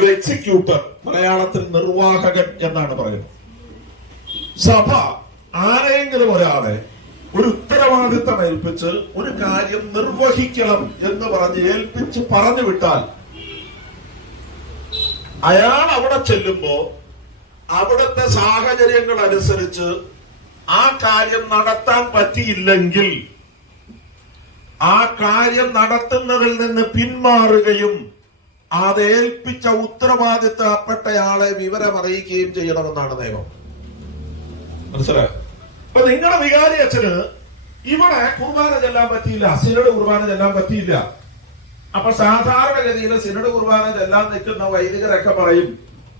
ഒരു എക്സിക്യൂട്ടർ മലയാളത്തിൽ നിർവാഹകൻ എന്നാണ് പറയുന്നത്. സഭ ആരെങ്കിലും ഒരാളെ ഒരു ഉത്തരവാദിത്തം ഏൽപ്പിച്ച് ഒരു കാര്യം നിർവഹിക്കണം എന്ന് പറഞ്ഞ് ഏൽപ്പിച്ച് പറഞ്ഞു വിട്ടാൽ അയാൾ അവിടെ ചെല്ലുമ്പോ അവിടുത്തെ സാഹചര്യങ്ങൾ അനുസരിച്ച് ആ കാര്യം നടത്താൻ പറ്റിയില്ലെങ്കിൽ ആ കാര്യം നടത്തുന്നതിൽ നിന്ന് പിന്മാറുകയും അത് ഏൽപ്പിച്ച ഉത്തരവാദിത്തപ്പെട്ടയാളെ വിവരം അറിയിക്കുകയും ചെയ്യണമെന്നാണ് നിയമം. മനസ്സിലായോ? അപ്പൊ നിങ്ങളുടെ വികാരി അച്ഛന് ഇവിടെ കുർബാന ചെല്ലാൻ പറ്റിയില്ല സിനഡ് കുർബാന ചെല്ലാൻ പറ്റിയില്ല. അപ്പൊ സാധാരണഗതിയിൽ സിനഡ് കുർബാന ചെല്ലാൻ നിൽക്കുന്ന വൈദികരൊക്കെ പറയും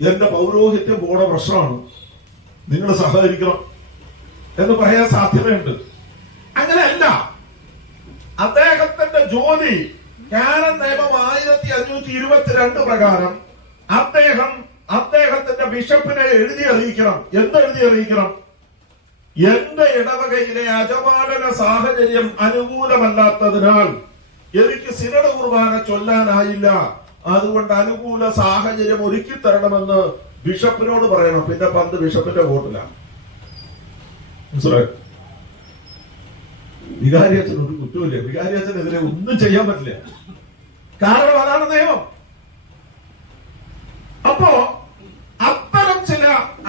എന്റെ പൗരോഹിത്യം പോണ പ്രശ്നമാണ്. നിങ്ങൾ സഹകരിക്കണം. എന്ന് പറയാൻ സാധ്യതയുണ്ട്. അങ്ങനെയല്ല. അദ്ദേഹത്തിന്റെ ജോലി കാനൻ നിയമം ആയിരത്തി അഞ്ഞൂറ്റി ഇരുപത്തിരണ്ട് പ്രകാരം അദ്ദേഹം അദ്ദേഹത്തിന്റെ ബിഷപ്പിനെ എഴുതി അറിയിക്കണം. എന്ത് എഴുതി അറിയിക്കണം? എന്റെ ഇടവകയിലെ അജപാലന സാഹചര്യം അനുകൂലമല്ലാത്തതിനാൽ എനിക്ക് സിനഡ് കുർബാന ചൊല്ലാനായില്ല. അതുകൊണ്ട് അനുകൂല സാഹചര്യം ഒരുക്കി തരണമെന്ന് ബിഷപ്പിനോട് പറയണം. പിന്നെ പന്ത് ബിഷപ്പിന്റെ വോട്ടിലാണ് മനസ്സിലായോ ഒരു കുറ്റമില്ല വികാരിയച്ഛനെതിരെ ഒന്നും ചെയ്യാൻ പറ്റില്ല. കാരണം അതാണ് നിയമം അപ്പോ അത്തരം ചില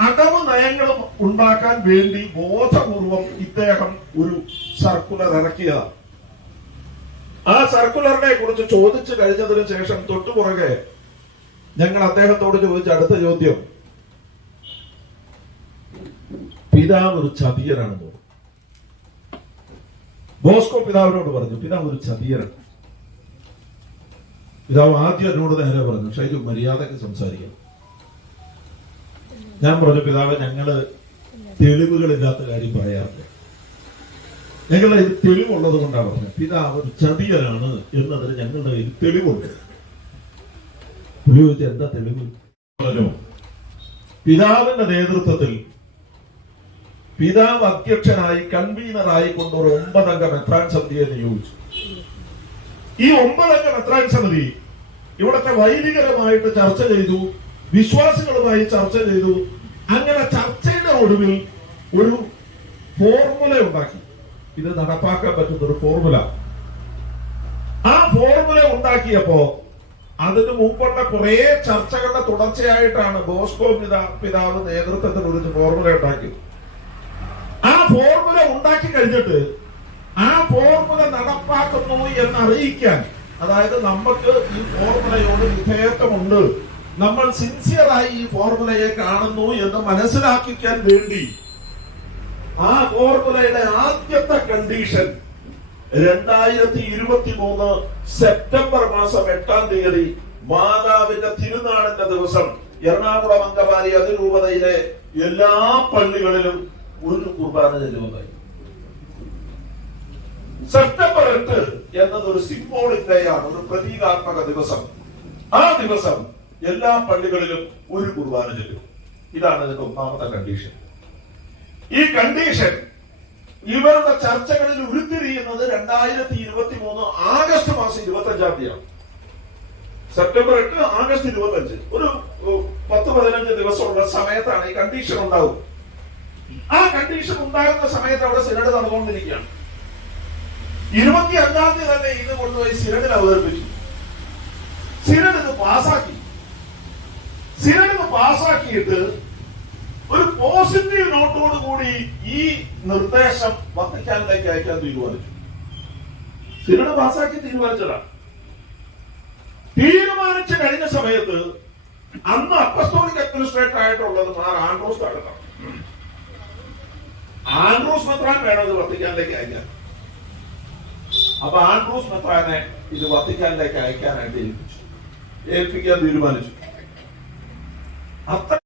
അടവ് നയങ്ങളും ഉണ്ടാക്കാൻ വേണ്ടി ബോധപൂർവം ഇദ്ദേഹം ഒരു സർക്കുലർ ഇറക്കിയതാണ് ആ സർക്കുലറിനെ കുറിച്ച് ചോദിച്ചു കഴിഞ്ഞതിന് ശേഷം തൊട്ടുപുറകെ ഞങ്ങൾ അദ്ദേഹത്തോട് ചോദിച്ച അടുത്ത ചോദ്യം. പിതാവ് ഒരു ചതിയരാണ് ബോസ്കോ പിതാവിനോട് പറഞ്ഞു പിതാവ് ഒരു ചതിയനാണ്. പിതാവ് ആദ്യം എന്നോട് നേരെ പറഞ്ഞു ഷൈജു മര്യാദയ്ക്ക് സംസാരിക്കണം. ഞാൻ പറഞ്ഞു പിതാവ് ഞങ്ങൾ തെളിവുകളില്ലാത്ത കാര്യം പറയാറില്ല. ഞങ്ങളുടെ കയ്യിൽ തെളിവുള്ളത് കൊണ്ടാണ് പറഞ്ഞത്. പിതാവ് ഒരു ചതിയനാണ് എന്നതിന് ഞങ്ങളുടെ കയ്യിൽ തെളിവുണ്ട്. പുള്ളി എന്താ തെളിവ്? പറഞ്ഞു പിതാവിന്റെ നേതൃത്വത്തിൽ പിതാവ് അധ്യക്ഷനായി കൺവീനറായി കൊണ്ടൊരു ഒമ്പതംഗ മെത്രാൻ സമിതിയെ നിയോഗിച്ചു ഈ ഒമ്പതംഗ മെത്രാൻ സമിതി ഇവിടുത്തെ വൈദികരുമായിട്ട് ചർച്ച ചെയ്തു വിശ്വാസികളുമായി ചർച്ച ചെയ്തു. അങ്ങനെ ചർച്ചയുടെ ഒടുവിൽ ഒരു ഫോർമുല ഉണ്ടാക്കി. ഇത് നടപ്പാക്കാൻ പറ്റുന്ന ഒരു ഫോർമുല. ആ ഫോർമുല ഉണ്ടാക്കിയപ്പോ അതിന് മുമ്പുള്ള കുറെ ചർച്ചകളുടെ തുടർച്ചയായിട്ടാണ് ബോസ്കോ പിതാ പിതാവ് നേതൃത്വത്തിൽ ഒരു ഫോർമുല ഉണ്ടാക്കിയത്. ആ ഫോർമുല ഉണ്ടാക്കി കഴിഞ്ഞിട്ട് ആ ഫോർമുല നടപ്പാക്കുന്നു എന്ന് അറിയിക്കാൻ അതായത് നമുക്ക് ഈ ഫോർമുലയോട് വിധേയത്വമുണ്ട്. നമ്മൾ സിൻസിയറായി ഈ ഫോർമുലയെ കാണുന്നു എന്ന് മനസ്സിലാക്കിക്കാൻ വേണ്ടി. ആ ഫോർമുലയുടെ ആദ്യത്തെ കണ്ടീഷൻ രണ്ടായിരത്തി ഇരുപത്തി മൂന്ന് സെപ്റ്റംബർ മാസം എട്ടാം തീയതി മാതാവിന്റെ തിരുനാളിന്റെ ദിവസം എറണാകുളം അങ്കമാലി അതിരൂപതയിലെ എല്ലാ പള്ളികളിലും ഒരു കുർബാന ചെല്ലുന്നതായി സെപ്റ്റംബർ എട്ട് എന്നത് ഒരു സിംബോളിക് ഡേ ആണ് ഒരു പ്രതീകാത്മക ദിവസം. ആ ദിവസം എല്ലാ പള്ളികളിലും ഒരു കുർബാന ചെല്ലും. ഇതാണ് ഇതിന്റെ ഒന്നാമത്തെ കണ്ടീഷൻ ഈ കണ്ടീഷൻ ഇവരുടെ ചർച്ചകളിൽ ഉരുത്തിരിയുന്നത് രണ്ടായിരത്തി ഇരുപത്തി മൂന്ന് ആഗസ്റ്റ് മാസം ഇരുപത്തി അഞ്ചാം തീയതിയാണ്. സെപ്റ്റംബർ എട്ട് ആഗസ്റ്റ് ഇരുപത്തി അഞ്ച് ഒരു പത്ത് പതിനഞ്ച് ദിവസമുള്ള സമയത്താണ് ഈ കണ്ടീഷൻ ഉണ്ടാവും ആ കണ്ടീഷൻ ഉണ്ടാകുന്ന സമയത്ത് അവിടെ സിനഡ് നടന്നുകൊണ്ടിരിക്കുകയാണ്. ഇരുപത്തി അഞ്ചാം തീയതി തന്നെ ഇത് കൊണ്ടുപോയി സിനഡിൽ അവതരിപ്പിച്ചു. സിനഡ് ഇത് പാസാക്കി. സിനഡ് ഇത് പാസാക്കിയിട്ട് ഒരു പോസിറ്റീവ് നോട്ടോട് കൂടി ഈ നിർദ്ദേശം വത്തിക്കാനിലേക്ക് അയക്കാൻ തീരുമാനിച്ചു. സിനഡ് പാസാക്കി തീരുമാനിച്ചതാണ്. തീരുമാനിച്ചു കഴിഞ്ഞ സമയത്ത് അന്ന് അപ്പസ്തോലിക് അഡ്മിനിസ്ട്രേറ്റർ ആയിട്ടുള്ളത് മാർ ആൻഡ്രോസ് ആകണം ആൻഡ്രോസ് മെത്രാൻ വേണം ഇത് വത്തിക്കാനിലേക്ക് അയക്കാൻ. അപ്പൊ ആൻഡ്രൂസ് മെത്രാനെ ഇത് വത്തിക്കാനിലേക്ക് അയക്കാനായിട്ട് ഏൽപ്പിച്ചു ഏൽപ്പിക്കാൻ തീരുമാനിച്ചു. അത്ര